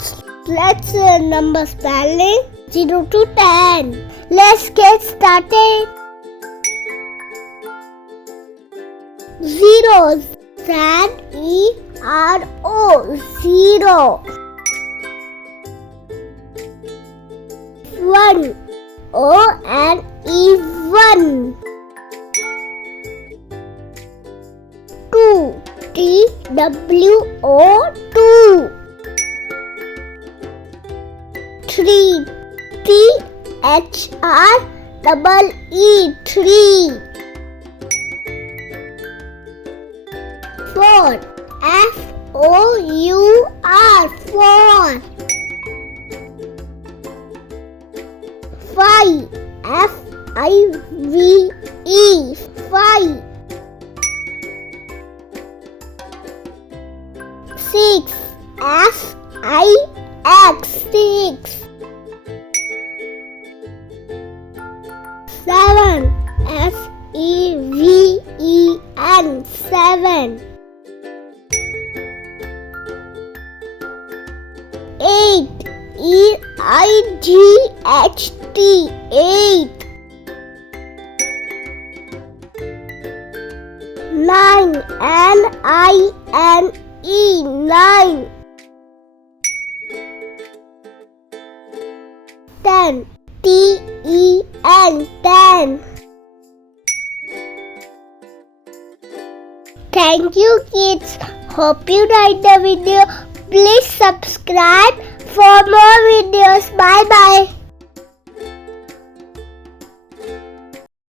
kids, let's learn number spelling 0 to 10. Let's get started. Zero, Z-E-R-O, zero. One, O-N-E, one. Two, T-W-O, two. Three, T-H-R-E-E, three. Four, F-O-U-R, four. Five, F-I-V-E, five. Six, S-I-X, six. Seven, S-E-V-E-N, seven. Eight, E-I-G-H-T, eight. Nine, N-I-N-E, nine. 10, T-E-N, 10. Thank you kids. Hope you like the video. Please subscribe for more videos. Bye bye.